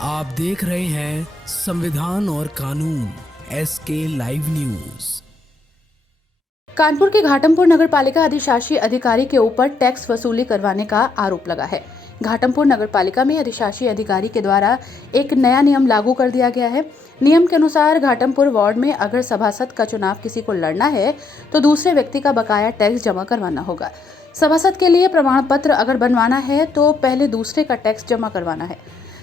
आप देख रहे हैं संविधान और कानून SK लाइव न्यूज। कानपुर के घाटमपुर नगरपालिका अधिशासी अधिकारी के ऊपर टैक्स वसूली करवाने का आरोप लगा है। घाटमपुर नगरपालिका में अधिशासी अधिकारी के द्वारा एक नया नियम लागू कर दिया गया है। नियम के अनुसार घाटमपुर वार्ड में अगर सभासद का चुनाव किसी को लड़ना है तो दूसरे व्यक्ति का बकाया टैक्स जमा करवाना होगा। सभासद के लिए प्रमाण पत्र अगर बनवाना है तो पहले दूसरे का टैक्स जमा करवाना है,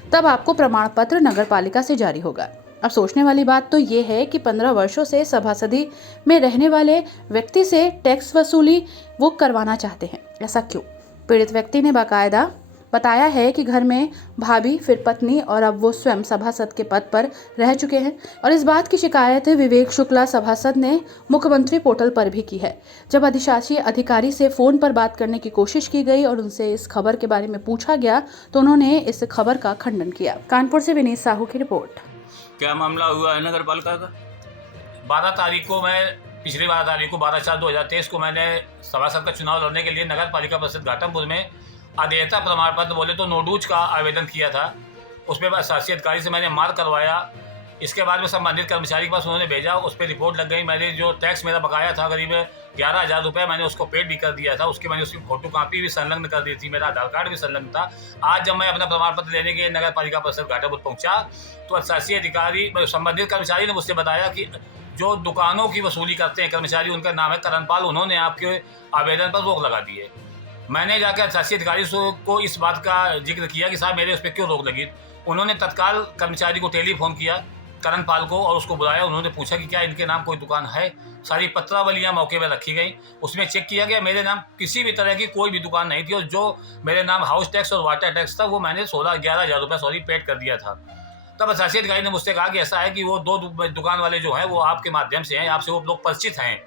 तब आपको प्रमाण पत्र नगरपालिका से जारी होगा। अब सोचने वाली बात तो ये है कि 15 वर्षों से सभासदी में रहने वाले व्यक्ति से टैक्स वसूली वो करवाना चाहते हैं, ऐसा क्यों? पीड़ित व्यक्ति ने बाकायदा बताया है कि घर में भाभी, फिर पत्नी और अब वो स्वयं सभासद के पद पर रह चुके हैं और इस बात की शिकायत विवेक शुक्ला सभासद ने मुख्यमंत्री पोर्टल पर भी की है। जब अधिशासी अधिकारी से फोन पर बात करने की कोशिश की गई और उनसे इस खबर के बारे में पूछा गया तो उन्होंने इस खबर का खंडन किया। कानपुर से विनीत साहू की रिपोर्ट। क्या मामला हुआ है नगर पालिका का? 12 तारीख को पिछली 12 तारीख को 12/4/2023 को मैंने सभासद का चुनाव लड़ने के लिए नगर पालिका परिषद घाटमपुर में अदेयता प्रमाण पत्र बोले तो नोडूज का आवेदन किया था। उसमें शासी अधिकारी से मैंने मार्क करवाया। इसके बाद में संबंधित कर्मचारी के पास उन्होंने भेजा, उस पर रिपोर्ट लग गई। मैंने जो टैक्स मेरा बकाया था करीब 11,000 रुपये, मैंने उसको पेड भी कर दिया था। उसकी मैंने उसकी फोटो कॉपी भी संलग्न कर दी थी, मेरा आधार कार्ड भी संलग्न था। आज जब मैं अपना प्रमाण पत्र लेने के नगर पालिका परिषद घाटमपुर पहुंचा तो शासी अधिकारी संबंधित कर्मचारी ने मुझसे बताया कि जो दुकानों की वसूली करते हैं कर्मचारी, उनका नाम है करणपाल, उन्होंने आपके आवेदन पर रोक लगा दी है। मैंने जाकर शासी अधिकारी को इस बात का जिक्र किया कि साहब मेरे उस पर क्यों रोक लगी। उन्होंने तत्काल कर्मचारी को टेलीफोन किया, करणपाल को, और उसको बुलाया। उन्होंने पूछा कि क्या इनके नाम कोई दुकान है। सारी पत्रावलियाँ मौके पर रखी गई, उसमें चेक किया गया, मेरे नाम किसी भी तरह की कोई भी दुकान नहीं थी और जो मेरे नाम हाउस टैक्स और वाटर टैक्स था वो मैंने 11,000 रुपये पेड कर दिया था। तब शासी अधिकारी ने मुझसे कहा कि ऐसा है कि वो 2 दुकान वाले जो हैं वो आपके माध्यम से हैं, आपसे वो लोग परिचित हैं,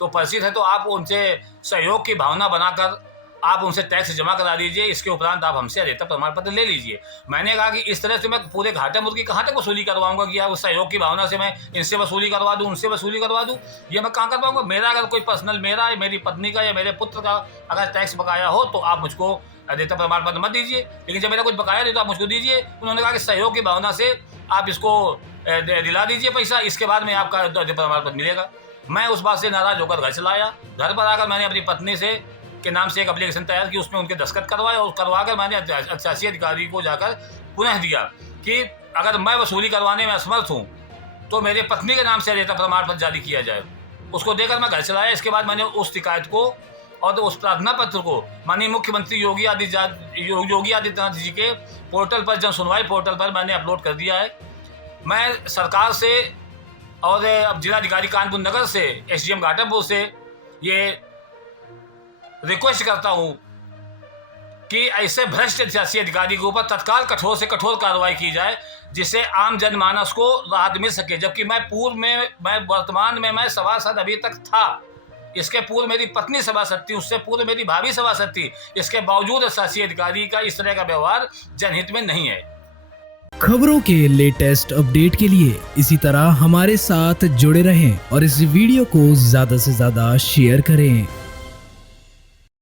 तो परिचित हैं तो आप उनसे सहयोग की भावना बनाकर आप उनसे टैक्स जमा करा दीजिए, इसके उपरांत आप हमसे अदेयता प्रमाण पत्र ले लीजिए। मैंने कहा कि इस तरह से मैं पूरे घाटमपुर की कहाँ तक वसूली करवाऊंगा कि उस सहयोग की भावना से मैं इनसे वसूली करवा दूँ, उनसे वसूली करवा दूँ, ये मैं कहाँ कर पाऊँगा। मेरा अगर कोई पर्सनल, मेरा या मेरी पत्नी का या मेरे पुत्र का अगर टैक्स बकाया हो तो आप मुझको अदेयता प्रमाण पत्र मत दीजिए, लेकिन जब मेरा कुछ बकाया दे तो आप मुझको दीजिए। उन्होंने कहा कि सहयोग की भावना से आप इसको दिला दीजिए पैसा, इसके बाद में आपका अदेयता प्रमाण पत्र मिलेगा। मैं उस बात से नाराज होकर घर चला आया। घर पर आकर मैंने अपनी पत्नी से के नाम से एक एप्लीकेशन तैयार की, उसमें उनके दस्तखत करवाए और करवाकर मैंने शासी अधिकारी को जाकर पुनः दिया कि अगर मैं वसूली करवाने में असमर्थ हूँ तो मेरे पत्नी के नाम से अदेयता प्रमाण पत्र जारी किया जाए। उसको देकर मैं घर चलाया। इसके बाद मैंने उस शिकायत को और उस प्रार्थना पत्र को माननीय मुख्यमंत्री योगी आदित्यनाथ जी के पोर्टल पर, जन सुनवाई पोर्टल पर मैंने अपलोड कर दिया है। मैं सरकार से और अब जिलाधिकारी कानपुर नगर से, SDM घाटमपुर से ये रिक्वेस्ट करता हूं कि ऐसे भ्रष्ट शासी अधिकारी के ऊपर तत्काल कठोर से कठोर कार्रवाई की जाए, जिससे आम जनमानस को राहत मिल सके। जबकि मैं वर्तमान में मैं सभासद अभी तक था, इसके पूर्व मेरी पत्नी सभासद थी, उससे पूर्व मेरी भाभी सभासद थी। इसके बावजूद शासी अधिकारी का इस तरह का व्यवहार जनहित में नहीं है। खबरों के लेटेस्ट अपडेट के लिए इसी तरह हमारे साथ जुड़े रहें और इस वीडियो को ज्यादा से ज्यादा शेयर करें।